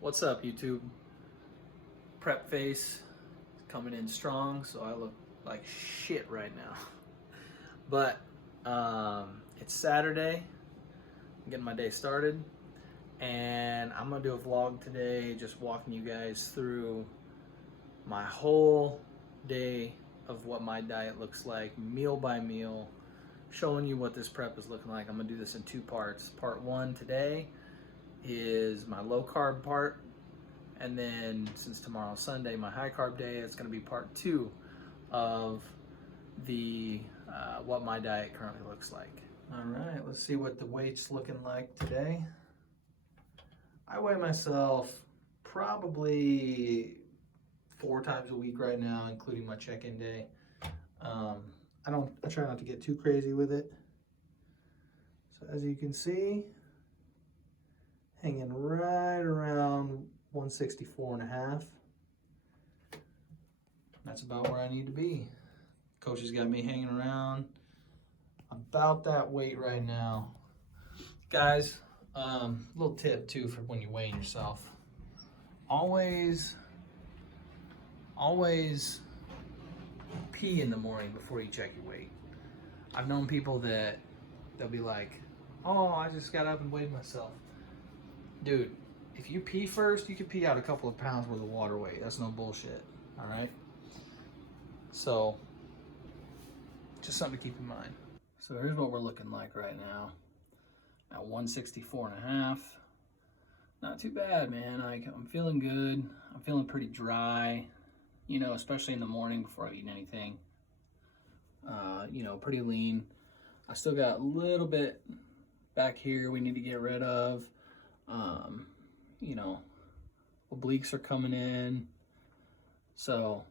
What's up, YouTube? Prep face coming in strong, so I look like shit right now. But it's Saturday. I'm getting my day started, and I'm gonna do a vlog today, just walking you guys through my whole day of what my diet looks like, meal by meal, showing you what this prep is looking like. I'm gonna do this in two parts. Part one today is my low carb part, and then since tomorrow's Sunday, my high carb day, it's going to be part two of the what my diet currently looks like. All right, let's see what the weight's looking like today. I weigh myself probably 4 times a week right now, including my check-in day. I try not to get too crazy with it. So as you can see, hanging right around 164 and a half. That's about where I need to be. Coach has got me hanging around about that weight right now. Guys, little tip too for when you're weighing yourself. Always pee in the morning before you check your weight. I've known people that they'll be like, oh, I just got up and weighed myself. Dude, if you pee first, you can pee out a couple of pounds worth of water weight. That's no bullshit, all right? So, just something to keep in mind. So here's what we're looking like right now. At 164 and a half. Not too bad, man. I'm feeling good. I'm feeling pretty dry, you know, especially in the morning before I've eaten anything. You know, pretty lean. I still got a little bit back here we need to get rid of. You know, obliques are coming in, so,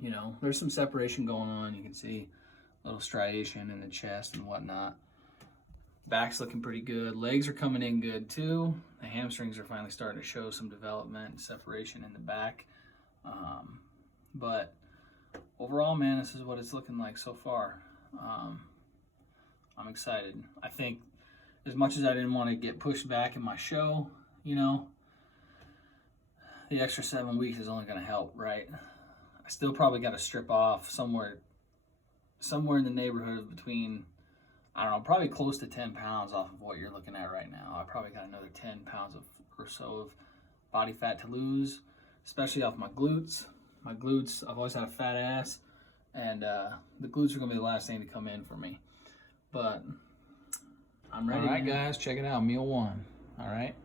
you know, there's some separation going on. You can see a little striation in the chest and whatnot. Back's looking pretty good. Legs are coming in good too. The hamstrings are finally starting to show some development and separation in the back. But overall, man, this is what it's looking like so far. I'm excited. I think as much as I didn't want to get pushed back in my show, you know, the extra 7 weeks is only going to help, right? I still probably got to strip off somewhere in the neighborhood of between, I don't know, probably close to 10 pounds off of what you're looking at right now. I probably got another 10 pounds or so of body fat to lose, especially off my glutes. My glutes, I've always had a fat ass, and the glutes are going to be the last thing to come in for me. But I'm ready. All right, guys, check it out. Meal one. All right.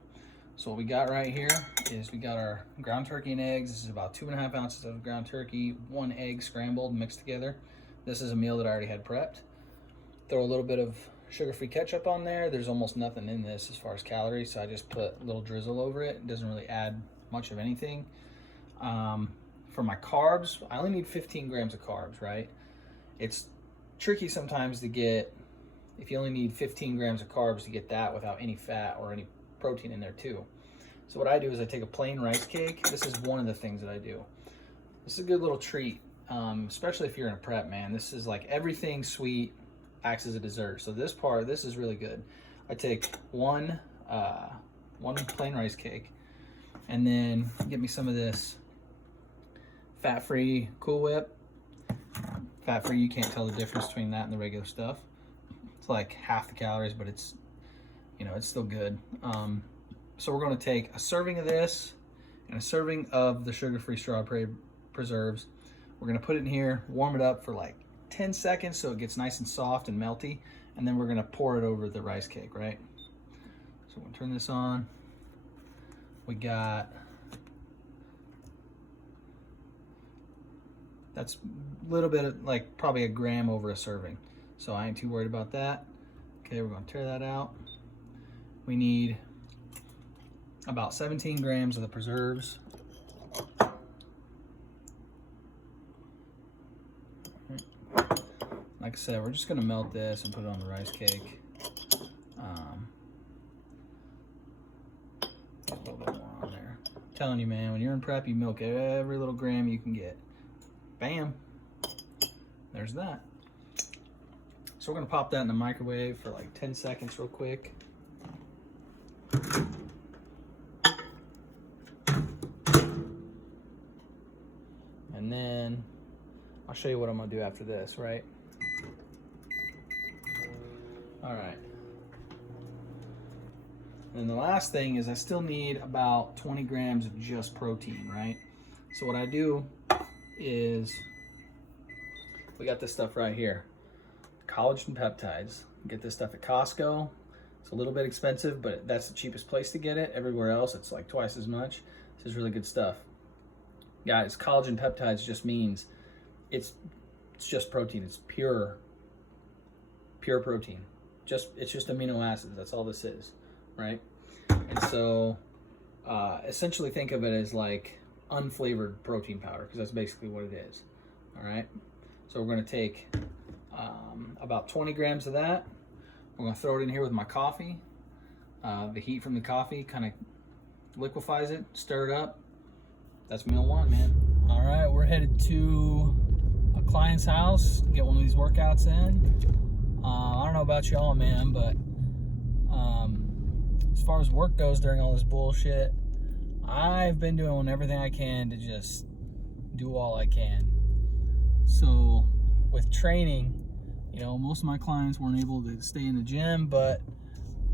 So what we got right here is we got our ground turkey and eggs. This is about 2.5 ounces of ground turkey, 1 egg scrambled, mixed together. This is a meal that I already had prepped. Throw a little bit of sugar-free ketchup on there. There's almost nothing in this as far as calories, so I just put a little drizzle over it. It doesn't really add much of anything. For my carbs, I only need 15 grams of carbs, right? It's tricky sometimes to get, if you only need 15 grams of carbs to get that without any fat or any protein in there too. So what I do is I take a plain rice cake. This is one of the things that I do. This is a good little treat, especially if you're in a prep, man. This is like everything sweet acts as a dessert. So this is really good. I take one plain rice cake, and then get me some of this fat-free Cool Whip. Fat-free, you can't tell the difference between that and the regular stuff. It's like half the calories, but it's, you know, it's still good. So we're going to take a serving of this and a serving of the sugar-free strawberry preserves. We're going to put it in here, warm it up for like 10 seconds so it gets nice and soft and melty, and then we're going to pour it over the rice cake, right? So we'll turn this on. We got, that's a little bit of, like, probably a gram over a serving. So I ain't too worried about that. Okay, we're gonna tear that out. We need about 17 grams of the preserves. Like I said, we're just gonna melt this and put it on the rice cake. Get a little bit more on there. I'm telling you, man, when you're in prep, you milk every little gram you can get. Bam, there's that. So we're gonna pop that in the microwave for like 10 seconds real quick. show you what I'm gonna do after this, right? All right. And the last thing is I still need about 20 grams of just protein, right? So what I do is, we got this stuff right here, collagen peptides. You get this stuff at Costco. It's a little bit expensive, but that's the cheapest place to get it. Everywhere else, it's like twice as much. This is really good stuff. Guys, collagen peptides just means it's just protein. It's pure protein. It's just amino acids. That's all this is, right? And so essentially think of it as like unflavored protein powder, because that's basically what it is. All right. So we're going to take about 20 grams of that. We're going to throw it in here with my coffee. The heat from the coffee kind of liquefies it, stir it up. That's meal one, man. All right, we're headed to a client's house, get one of these workouts in. I don't know about y'all, man, but as far as work goes during all this bullshit, I've been doing everything I can to just do all I can. So with training, you know, most of my clients weren't able to stay in the gym, but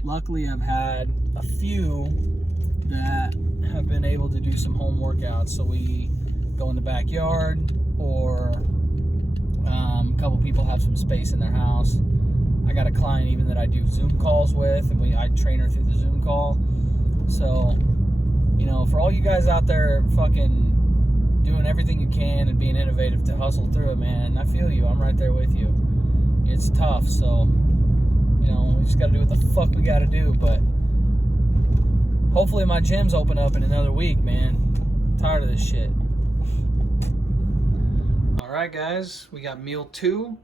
luckily I've had a few that have been able to do some home workouts. So we go in the backyard, or a couple people have some space in their house. I got a client even that I do Zoom calls with, and I train her through the Zoom call. So, you know, for all you guys out there fucking doing everything you can and being innovative to hustle through it, man, I feel you. I'm right there with you. It's tough, so, you know, we just got to do what the fuck we got to do. But hopefully my gym's open up in another week, man. I'm tired of this shit. All right, guys, we got meal 2.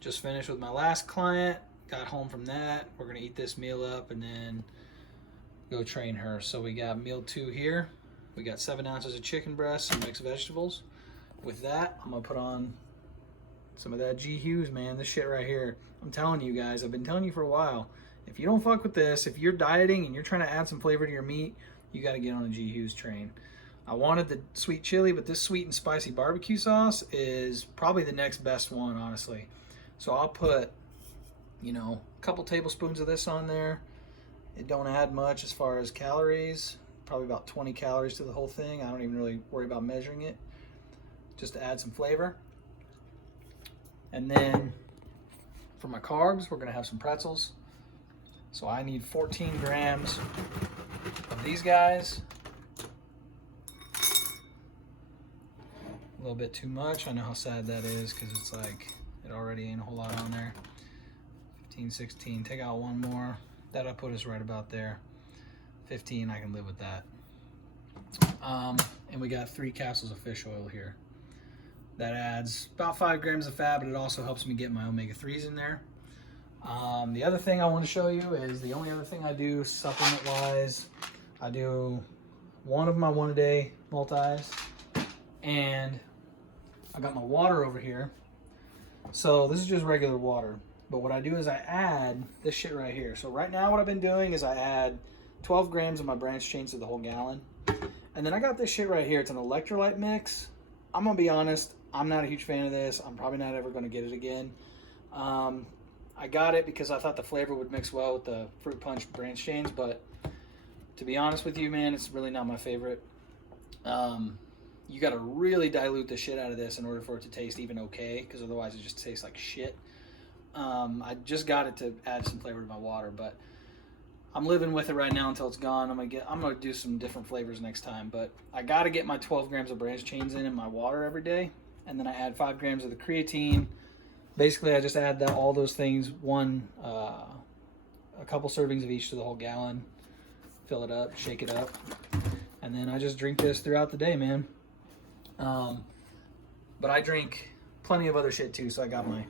Just finished with my last client. Got home from that. We're going to eat this meal up and then go train her. So we got meal 2 here. We got 7 ounces of chicken breast, some mixed vegetables. With that, I'm going to put on some of that G Hughes, man. This shit right here. I'm telling you guys, I've been telling you for a while. If you don't fuck with this, if you're dieting and you're trying to add some flavor to your meat, you got to get on a G Hughes train. I wanted the sweet chili, but this sweet and spicy barbecue sauce is probably the next best one, honestly. So I'll put, you know, a couple tablespoons of this on there. It don't add much as far as calories. Probably about 20 calories to the whole thing. I don't even really worry about measuring it. Just to add some flavor. And then for my carbs, we're going to have some pretzels. So I need 14 grams of these guys. A little bit too much. I know how sad that is, because it's like, it already ain't a whole lot on there. 15, 16, take out one more. That'll put us right about there. 15, I can live with that. And we got 3 capsules of fish oil here. That adds about 5 grams of fat, but it also helps me get my omega-3s in there. The other thing I want to show you is the only other thing I do supplement-wise. I do one of my 1-a-day multis, and I got my water over here. So this is just regular water, but what I do is I add this shit right here. So right now what I've been doing is I add 12 grams of my branched chains to the whole gallon. And then I got this shit right here. It's an electrolyte mix. I'm gonna be honest, I'm not a huge fan of this. I'm probably not ever gonna get it again. I got it because I thought the flavor would mix well with the fruit punch branched chains, but to be honest with you, man, it's really not my favorite. You got to really dilute the shit out of this in order for it to taste even okay, because otherwise it just tastes like shit. I just got it to add some flavor to my water, but I'm living with it right now until it's gone. I'm gonna do some different flavors next time, but I got to get my 12 grams of branched chains in my water every day, and then I add 5 grams of the creatine. Basically, I just add all those things, a couple servings of each to the whole gallon. Fill it up, shake it up, and then I just drink this throughout the day, man. But I drink plenty of other shit too. So I got my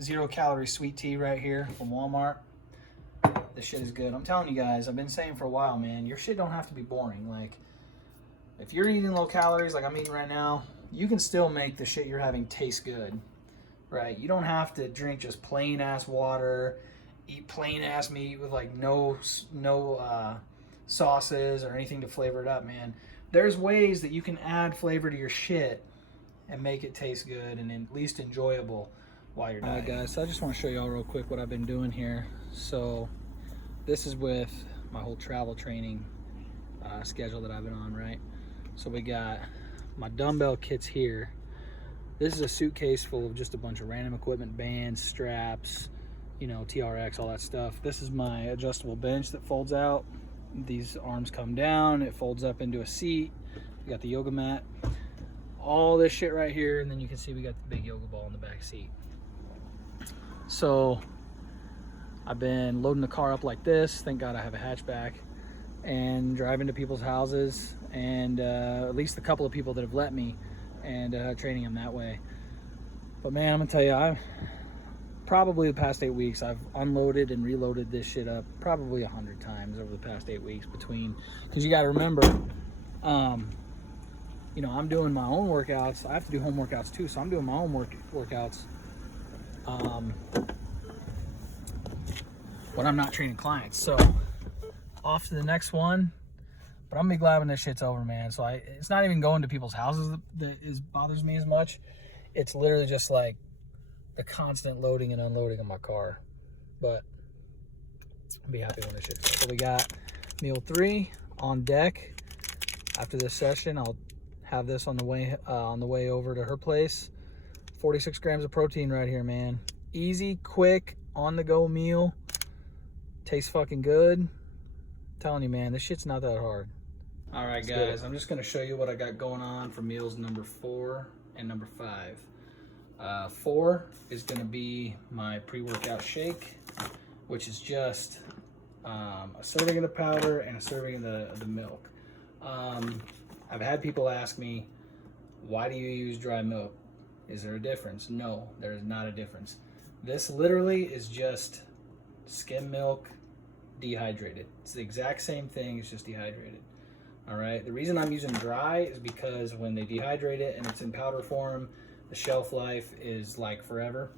0-calorie sweet tea right here from Walmart. This shit is good. I'm telling you guys, I've been saying for a while, man, your shit don't have to be boring. Like, if you're eating low calories like I'm eating right now, you can still make the shit you're having taste good, right? You don't have to drink just plain ass water, eat plain ass meat with like no sauces or anything to flavor it up, man. There's ways that you can add flavor to your shit and make it taste good and at least enjoyable while you're dieting. All right, guys, so I just want to show y'all real quick what I've been doing here. So this is with my whole travel training schedule that I've been on, right? So we got my dumbbell kits here. This is a suitcase full of just a bunch of random equipment, bands, straps, you know, TRX, all that stuff. This is my adjustable bench that folds out. These arms come down, it folds up into a seat. We got the yoga mat, all this shit right here, and then you can see we got the big yoga ball in the back seat. So I've been loading the car up like this. Thank God I have a hatchback, and driving to people's houses, and at least a couple of people that have let me, and training them that way. But man, I'm gonna tell you, I've probably the past 8 weeks, I've unloaded and reloaded this shit up probably 100 times over the past 8 weeks between, because you got to remember, you know, I'm doing my own workouts. I have to do home workouts too, so I'm doing my own workouts when I'm not training clients. So off to the next one. But I'm gonna be glad when this shit's over, man. So it's not even going to people's houses that bothers me as much. It's literally just like the constant loading and unloading of my car. But I'll be happy when this shit's over. So we got meal 3 on deck. After this session, I'll have this on the way over to her place. 46 grams of protein right here, man. Easy, quick, on-the-go meal. Tastes fucking good. I'm telling you, man, this shit's not that hard. All right, guys, I'm just gonna show you what I got going on for meals number 4 and number 5. 4 is gonna be my pre-workout shake, which is just a serving of the powder and a serving of the milk. I've had people ask me, why do you use dry milk? Is there a difference? No, there is not a difference. This literally is just skim milk dehydrated. It's the exact same thing, it's just dehydrated. All right, the reason I'm using dry is because when they dehydrate it and it's in powder form, the shelf life is like forever.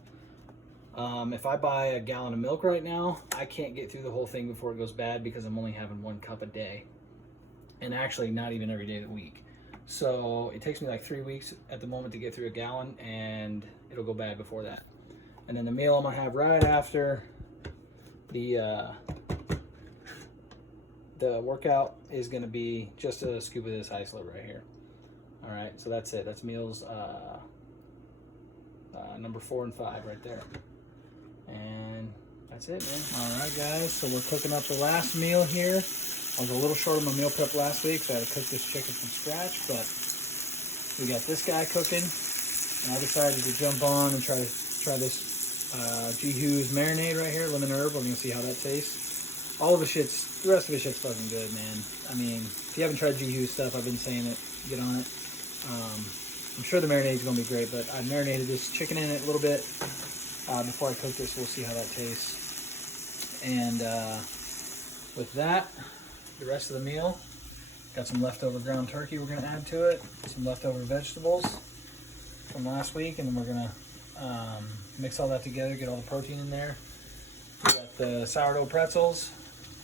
If I buy a gallon of milk right now, I can't get through the whole thing before it goes bad because I'm only having 1 cup a day. And actually not even every day of the week. So it takes me like 3 weeks at the moment to get through a gallon, and it'll go bad before that. And then the meal I'm gonna have right after the workout is gonna be just a scoop of this isolate right here. All right, so that's it. That's meals number 4 and 5 right there. And that's it, man. All right, guys, so we're cooking up the last meal here. I was a little short on my meal prep last week, so I had to cook this chicken from scratch, but we got this guy cooking, and I decided to jump on and try this G-Hughes marinade right here, lemon herb. We're gonna see how that tastes. The rest of the shit's fucking good, man. I mean, if you haven't tried G-Hughes stuff, I've been saying it, get on it. I'm sure the marinade's gonna be great, but I marinated this chicken in it a little bit before I cook this. We'll see how that tastes. And with that, the rest of the meal, got some leftover ground turkey we're gonna add to it, some leftover vegetables from last week, and then we're gonna mix all that together, get all the protein in there. We got the sourdough pretzels,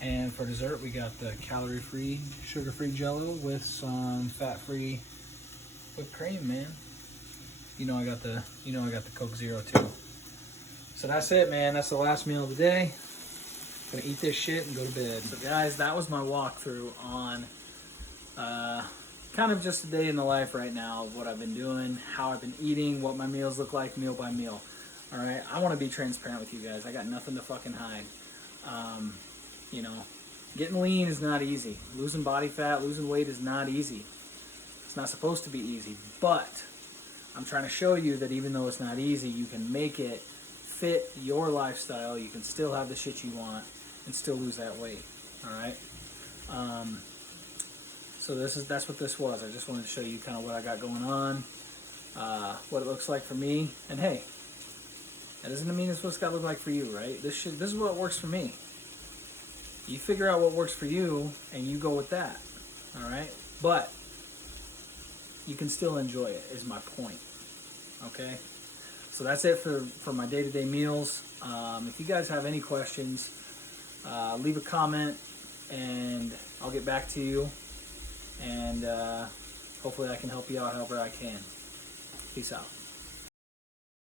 and for dessert we got the calorie-free, sugar-free Jell-O with some fat-free whipped cream, man. You know I got the Coke Zero too. So that's it, man. That's the last meal of the day. Gonna eat this shit and go to bed. So guys, that was my walkthrough on kind of just a day in the life right now of what I've been doing, how I've been eating, what my meals look like meal by meal. All right, I want to be transparent with you guys. I got nothing to fucking hide. You know, getting lean is not easy. Losing body fat, losing weight is not easy. It's not supposed to be easy, but I'm trying to show you that even though it's not easy, you can make it fit your lifestyle. You can still have the shit you want and still lose that weight. All right. So that's what this was. I just wanted to show you kind of what I got going on, what it looks like for me. And hey, that doesn't mean it's what it's got to look like for you, right? This is what works for me. You figure out what works for you and you go with that. All right. But you can still enjoy it, is my point. Okay. So that's it for my day-to-day meals. If you guys have any questions, leave a comment and I'll get back to you. And hopefully I can help you out however I can. Peace out.